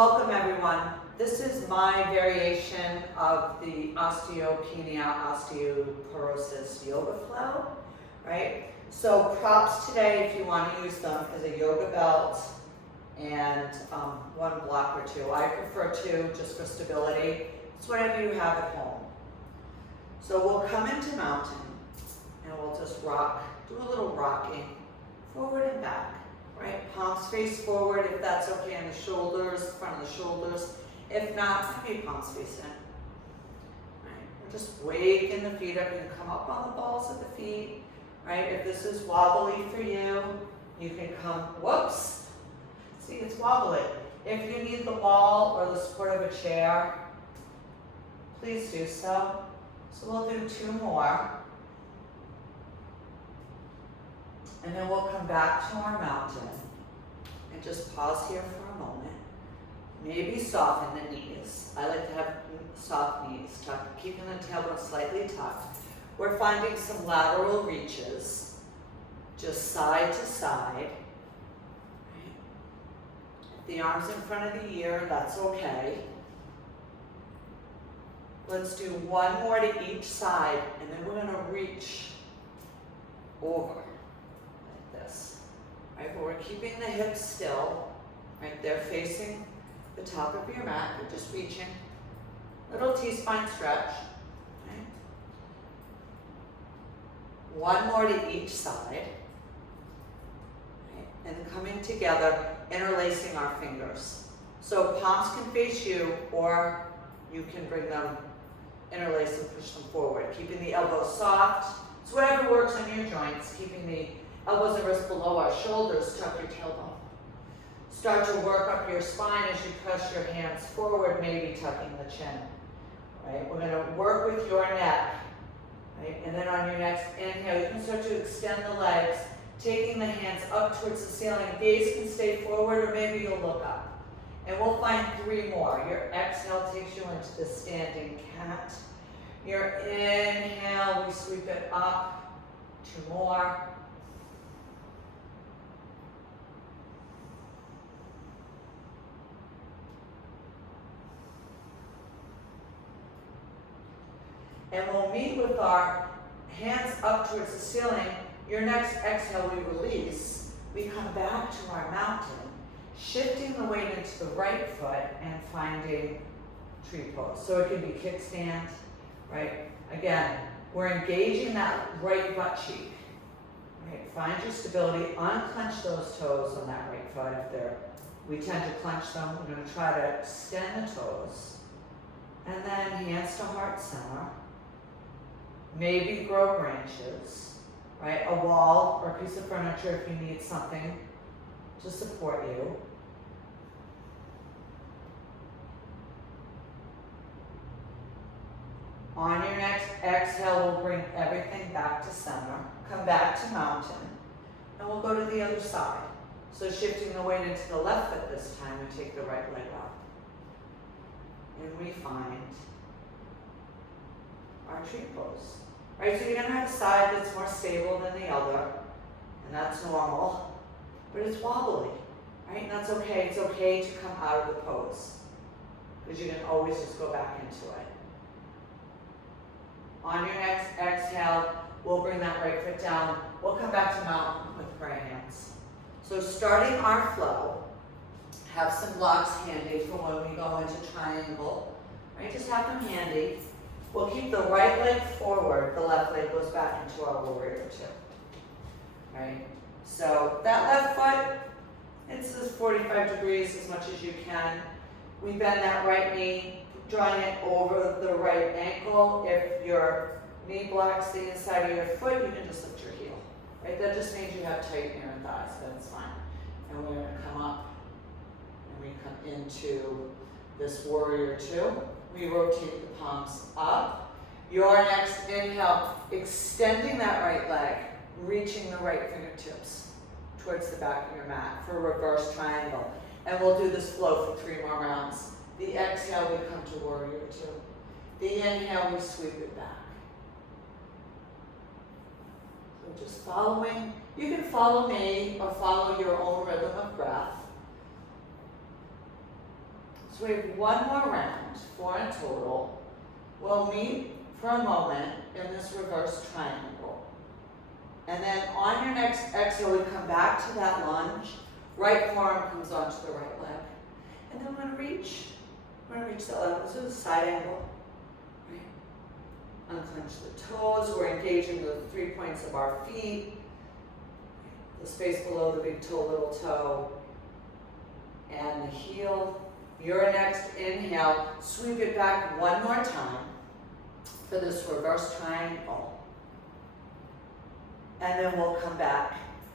Welcome everyone. This is my variation of the osteoporosis yoga flow, right? So props today, if you want to use them, is a yoga belt and one block or two. I prefer two just for stability. It's whatever you have at home. So we'll come into mountain and we'll just rock, do a little rocking, forward and back. Right, palms face forward if that's okay, on the shoulders, front of the shoulders. If not, maybe palms face in. Right, we're just waking the feet up. You can come up on the balls of the feet. Right, if this is wobbly for you, you can come, whoops. See, it's wobbly. If you need the wall or the support of a chair, please do so. So we'll do two more. And then we'll come back to our mountain and just pause here for a moment. Maybe soften the knees. I like to have soft knees, keeping the tailbone slightly tucked. We're finding some lateral reaches, just side to side. Right. If the arms in front of the ear, that's okay. Let's do one more to each side, and then we're going to reach over. Right, but we're keeping the hips still, right? They're facing the top of your mat. You're just reaching. Little T-spine stretch. Right? One more to each side. Right? And coming together, interlacing our fingers. So palms can face you, or you can bring them, interlace and push them forward. Keeping the elbows soft. It's whatever works on your joints. Keeping the elbows and wrists below our shoulders, tuck your tailbone. Start to work up your spine as you press your hands forward, maybe tucking the chin. Right? We're going to work with your neck. Right? And then on your next inhale, you can start to extend the legs, taking the hands up towards the ceiling. Gaze can stay forward, or maybe you'll look up. And we'll find three more. Your exhale takes you into the standing cat. Your inhale, we sweep it up. Two more. And we'll meet with our hands up towards the ceiling. Your next exhale, we release. We come back to our mountain, shifting the weight into the right foot and finding tree pose. So it can be kickstand, right? Again, we're engaging that right butt cheek. Right? Find your stability, unclench those toes on that right foot. We tend to clench them. We're going to try to extend the toes. And then hands to heart center. Maybe grow branches, right? A wall or a piece of furniture if you need something to support you. On your next exhale, we'll bring everything back to center. Come back to mountain, and we'll go to the other side. So shifting the weight into the left foot this time, we take the right leg up. And we find our tree pose. Right, so you're going to have a side that's more stable than the other, and that's normal, but it's wobbly, right? And that's okay. It's okay to come out of the pose, because you can always just go back into it. On your next exhale, we'll bring that right foot down. We'll come back to mountain with prayer hands. So starting our flow, have some blocks handy for when we go into triangle, right? Just have them handy. We'll keep the right leg forward, the left leg goes back into our warrior two. Right? So that left foot, it's 45 degrees as much as you can. We bend that right knee, drawing it over the right ankle. If your knee blocks the inside of your foot, you can just lift your heel. Right? That just means you have tight inner thighs, but it's fine. And we're going to come up and we come into this warrior two. We rotate the palms up. Your next inhale, extending that right leg, reaching the right fingertips towards the back of your mat for a reverse triangle. And we'll do this flow for 3 more rounds. The exhale, we come to warrior two. The inhale, we sweep it back. So just following. You can follow me or follow your own rhythm of breath. So we have one more round, 4 in total. We'll meet for a moment in this reverse triangle. And then on your next exhale, we come back to that lunge. Right forearm comes onto the right leg. And then we're gonna reach that leg. Let's do the side angle. Right? Unclench the toes. We're engaging the 3 points of our feet. The space below the big toe, little toe. And the heel. Your next inhale, sweep it back one more time for this reverse triangle. And then we'll come back,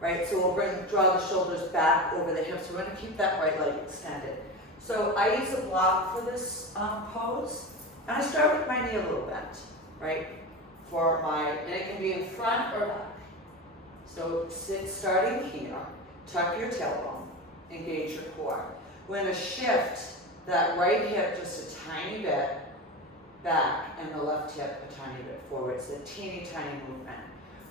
right? So we'll draw the shoulders back over the hips. We're gonna keep that right leg extended. So I use a block for this pose. And I start with my knee a little bent, right? And it can be in front or back. So sit starting here, tuck your tailbone, engage your core. We're going to shift that right hip just a tiny bit back and the left hip a tiny bit forward. It's a teeny tiny movement.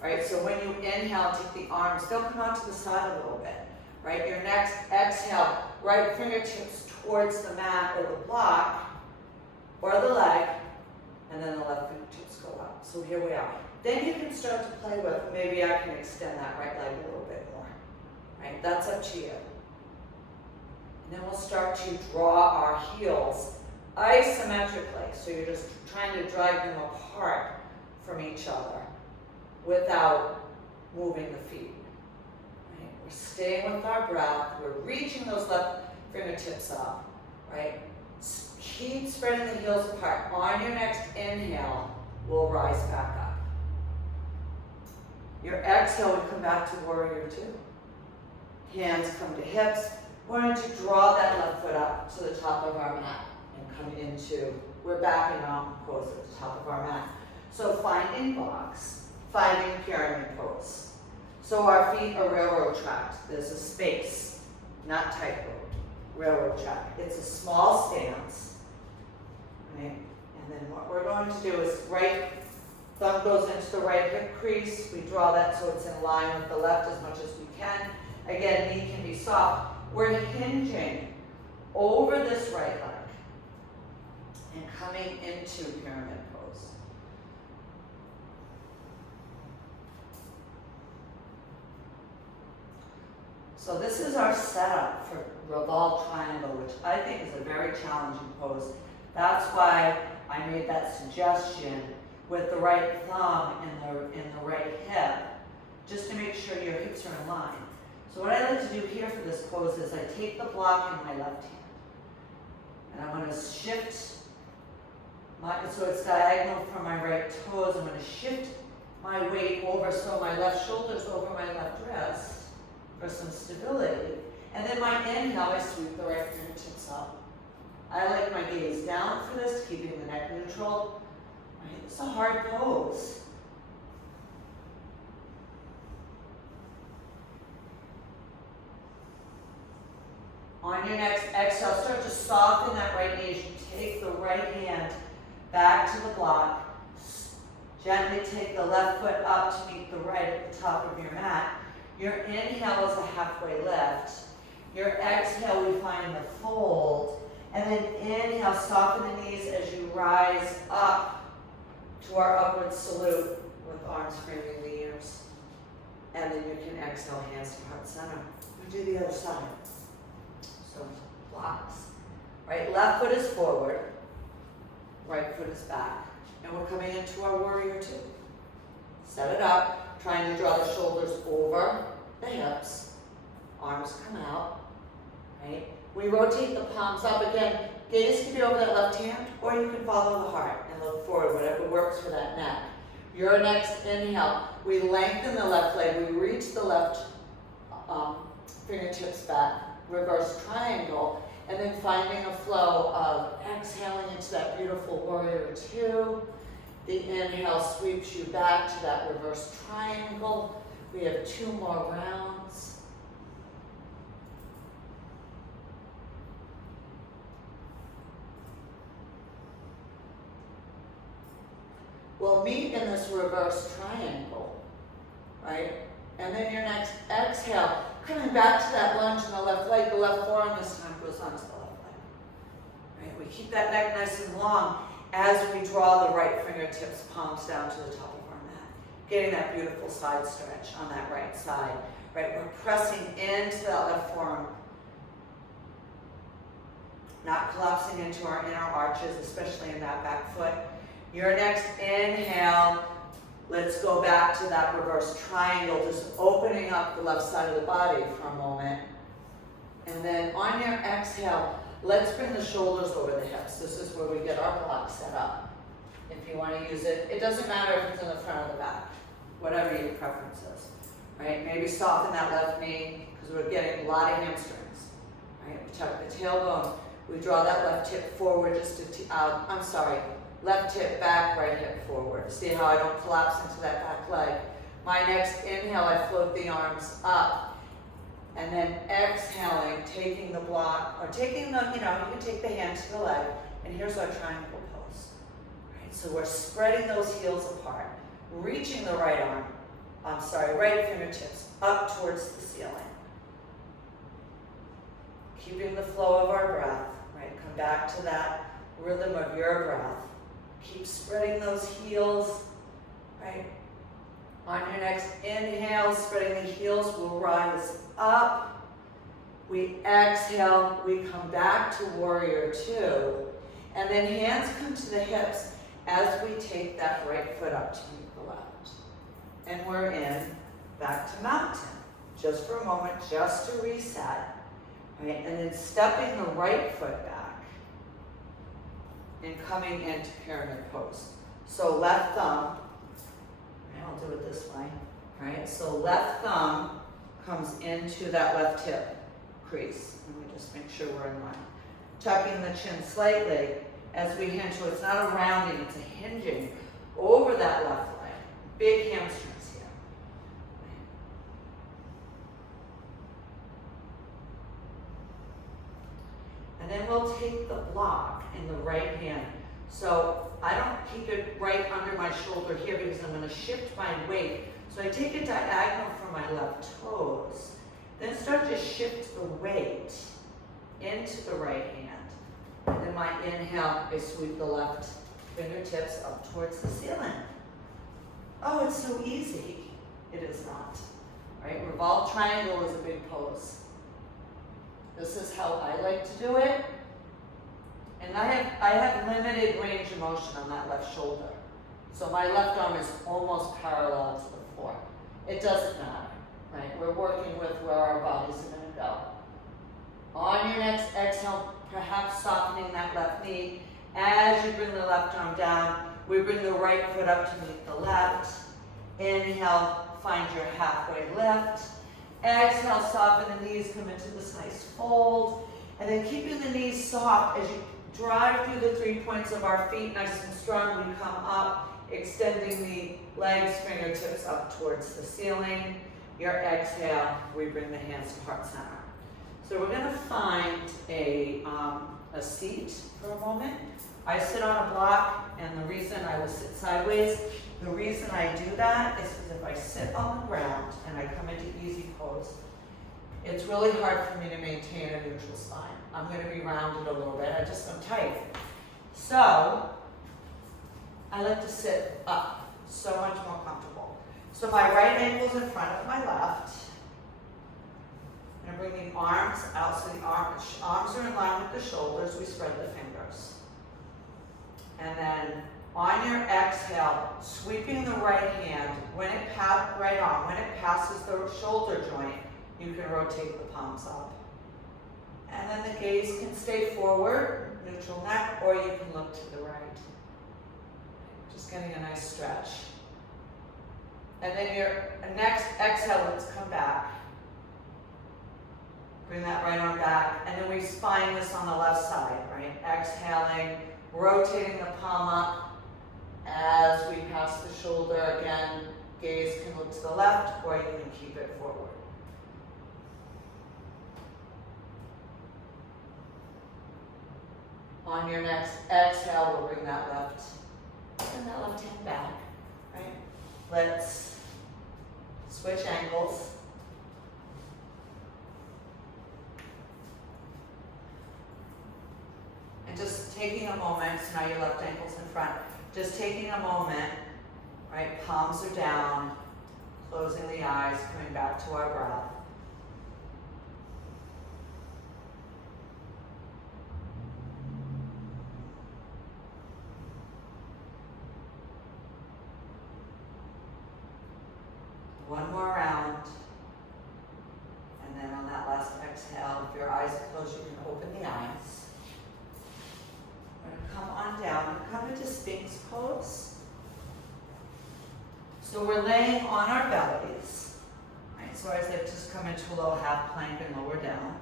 Right? So when you inhale, take the arms, they'll come out to the side a little bit. Right? Your next exhale, right fingertips towards the mat or the block or the leg, and then the left fingertips go up. So here we are. Then you can start to play with, maybe I can extend that right leg a little bit more. Right? That's up to you. And then we'll start to draw our heels isometrically. So you're just trying to drag them apart from each other without moving the feet. Right? We're staying with our breath. We're reaching those left fingertips up. Right? Keep spreading the heels apart. On your next inhale, we'll rise back up. Your exhale, we come back to warrior two. Hands come to hips. We're going to draw that left foot up to the top of our mat and come into, we're back in mountain pose at the top of our mat. So finding box, finding pyramid pose. So our feet are railroad tracked. There's a space, not tightrope, railroad track. It's a small stance, right? And then what we're going to do is right thumb goes into the right hip crease. We draw that so it's in line with the left as much as we can. Again, knee can be soft. We're hinging over this right leg and coming into pyramid pose. So this is our setup for revolved triangle, which I think is a very challenging pose. That's why I made that suggestion with the right thumb in the right hip, just to make sure your hips are in line. So what I like to do here for this pose is I take the block in my left hand, and I'm going to shift, so it's diagonal from my right toes. I'm going to shift my weight over, so my left shoulder's over my left wrist for some stability. And then my inhale, I sweep the right fingertips up. I like my gaze down for this, keeping the neck neutral. Right? It's a hard pose. On your next exhale, start to soften that right knee as you take the right hand back to the block. Gently take the left foot up to meet the right at the top of your mat. Your inhale is a halfway lift. Your exhale, we find the fold. And then inhale, soften the knees as you rise up to our upward salute with arms framing the ears. And then you can exhale, hands to heart center. We do the other side. So blocks. Right, left foot is forward, right foot is back. And we're coming into our warrior two. Set it up, trying to draw the shoulders over the hips. Arms come out, right? We rotate the palms up again. Gaze can be over that left hand, or you can follow the heart and look forward, whatever works for that neck. Your next inhale, we lengthen the left leg. We reach the left fingertips back. Reverse triangle, and then finding a flow of exhaling into that beautiful warrior two. The inhale sweeps you back to that reverse triangle. We have 2 more rounds. We'll meet in this reverse triangle, right? And then your next exhale, coming back to that lunge in the left leg, the left forearm this time goes onto the left leg. right? We keep that neck nice and long as we draw the right fingertips, palms down to the top of our mat. Getting that beautiful side stretch on that right side, right? We're pressing into that left forearm, not collapsing into our inner arches, especially in that back foot. Your next inhale, let's go back to that reverse triangle, just opening up the left side of the body for a moment. And then on your exhale, let's bring the shoulders over the hips. This is where we get our block set up. If you want to use it, it doesn't matter if it's in the front or the back, whatever your preference is, right? Maybe soften that left knee because we're getting a lot of hamstrings, right? We tuck the tailbone. We draw that left hip forward just to, left hip back, right hip forward. See how I don't collapse into that back leg. My next inhale, I float the arms up. And then exhaling, taking the block, or taking the, you can take the hand to the leg, and here's our triangle pose. Right, so we're spreading those heels apart, reaching the right fingertips up towards the ceiling. Keeping the flow of our breath, right? Come back to that rhythm of your breath. Keep spreading those heels, right? On your next inhale, spreading the heels, we'll rise up. We exhale, we come back to warrior two. And then hands come to the hips as we take that right foot up to meet the left. And we're in back to mountain. Just for a moment, just to reset. Right? And then stepping the right foot back and coming into pyramid pose. So left thumb, I'll do it this way, right? So left thumb comes into that left hip crease. Let me just make sure we're in line. Tucking the chin slightly as we hinge. So it's not a rounding, it's a hinging over that left leg. Big hamstrings here. And then we'll take the block in the right hand. So I don't keep it right under my shoulder here because I'm going to shift my weight. So I take it diagonal from my left toes. Then start to shift the weight into the right hand. And then my inhale, I sweep the left fingertips up towards the ceiling. Oh, it's so easy. It is not. Right? Revolved triangle is a big pose. This is how I like to do it. And I have limited range of motion on that left shoulder. So my left arm is almost parallel to the floor. It doesn't matter, right? We're working with where our bodies are going to go. On your next exhale, perhaps softening that left knee. As you bring the left arm down, we bring the right foot up to meet the left. Inhale, find your halfway lift. Exhale, soften the knees, come into this nice fold. And then keeping the knees soft as you drive through the 3 points of our feet, nice and strong. We come up, extending the legs, fingertips up towards the ceiling. Your exhale, we bring the hands to heart center. So we're going to find a seat for a moment. I sit on a block, and the reason I will sit sideways, the reason I do that is because if I sit on the ground and I come into easy pose, it's really hard for me to maintain a neutral spine. I'm going to be rounded a little bit. I'm tight. So I like to sit up, so much more comfortable. So my right ankle's in front of my left. I'm bringing arms out so the arms are in line with the shoulders. We spread the fingers. And then on your exhale, sweeping the right hand, when it passes the shoulder joint, you can rotate the palms up. And then the gaze can stay forward, neutral neck, or you can look to the right. Just getting a nice stretch. And then your next exhale, let's come back. Bring that right arm back, and then we spine this on the left side, right? Exhaling, rotating the palm up as we pass the shoulder. Again, gaze can look to the left, or you can keep it forward. On your next exhale, we'll bring that left hand back, right? Let's switch ankles. And just taking a moment, so now your left ankle's in front, just taking a moment, right, palms are down, closing the eyes, coming back to our breath. One more round. And then on that last exhale, if your eyes are closed, you can open the eyes. We're going to come on down and come into Sphinx pose. So we're laying on our bellies. Right, so I said just come into a little half plank and lower down.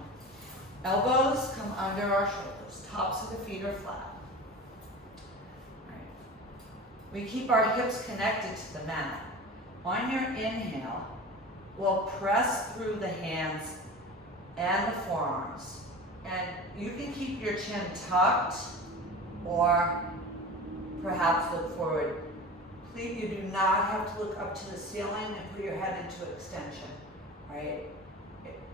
Elbows come under our shoulders. Tops of the feet are flat. Right. We keep our hips connected to the mat. On your inhale, we'll press through the hands and the forearms. And you can keep your chin tucked or perhaps look forward. Please, you do not have to look up to the ceiling and put your head into extension, right?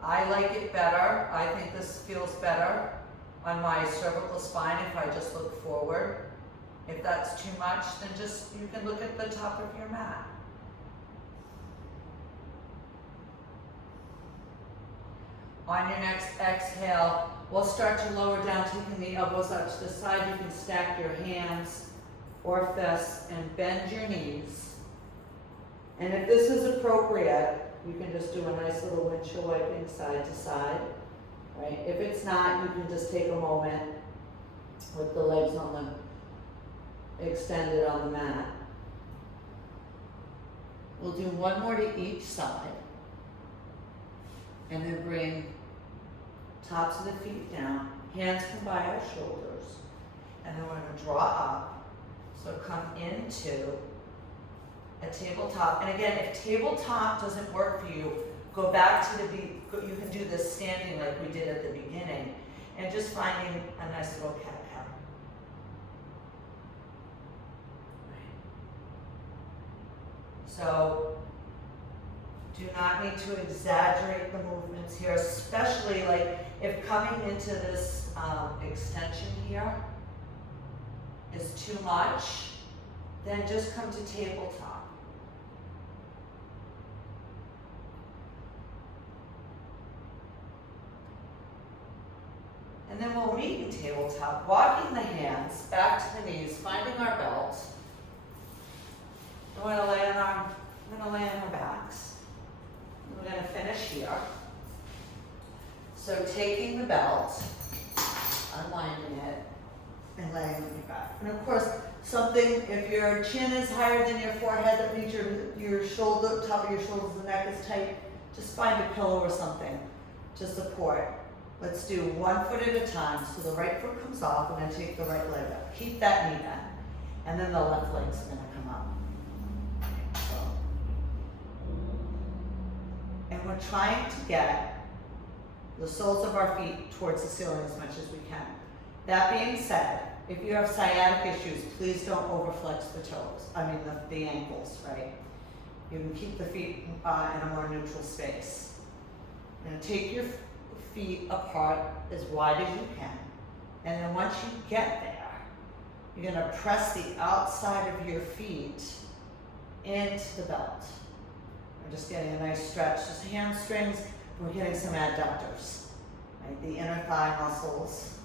I like it better. I think this feels better on my cervical spine if I just look forward. If that's too much, then just, you can look at the top of your mat. On your next exhale, we'll start to lower down, taking the elbows out to the side. You can stack your hands or fists and bend your knees. And if this is appropriate, you can just do a nice little windshield wiping side to side, right? If it's not, you can just take a moment with the legs on the, extended on the mat. We'll do one more to each side. And then bring tops of the feet down, hands come by our shoulders, and then we're going to draw up. So come into a tabletop. And again, if tabletop doesn't work for you, go back to you can do this standing like we did at the beginning, and just finding a nice little cat-cow. So do not need to exaggerate the movements here, especially like if coming into this extension here is too much, then just come to tabletop. And then we'll meet in tabletop, walking the hands back to the knees, finding our belt. We're going to lay on our backs. We're going to finish here. So taking the belt, unwinding it, and laying on your back. And of course, something, if your chin is higher than your forehead, that means your shoulder, top of your shoulders, the neck is tight, just find a pillow or something to support. Let's do one foot at a time. So the right foot comes off, and then take the right leg up. Keep that knee bent. And then the left leg's going to come up. And we're trying to get the soles of our feet towards the ceiling as much as we can. That being said, if you have sciatic issues, please don't overflex the toes. The ankles, right? You can keep the feet in a more neutral space. You're going to take your feet apart as wide as you can. And then once you get there, you're going to press the outside of your feet into the belt. We're just getting a nice stretch, just hamstrings. We're getting some adductors, right? The inner thigh muscles.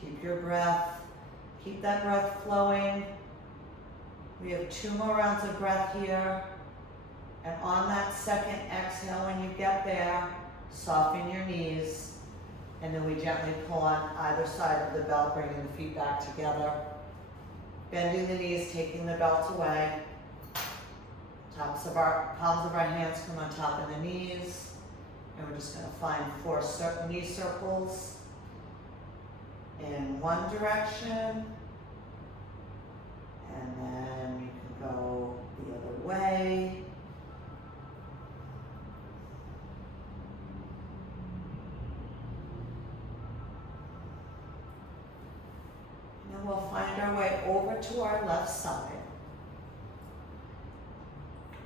Keep your breath. Keep that breath flowing. We have 2 more rounds of breath here. And on that second exhale, when you get there, soften your knees. And then we gently pull on either side of the belt, bringing the feet back together. Bending the knees, taking the belts away. Palms of our hands come on top of the knees. And we're just going to find 4 knee circles in one direction. And then you can go the other way. And we'll find our way over to our left side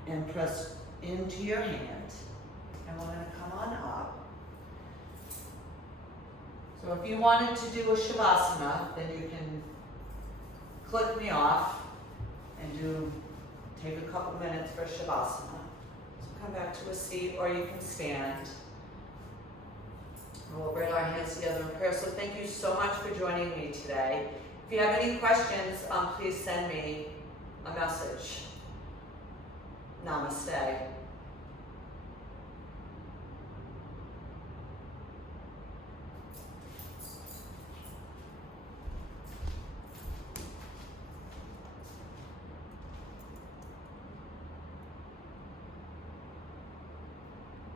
and press into your hand. And we're gonna come on up. So if you wanted to do a Shavasana, then you can click me off and take a couple minutes for Shavasana. So come back to a seat, or you can stand. And we'll bring our hands together in prayer. So thank you so much for joining me today. If you have any questions, please send me a message. Namaste.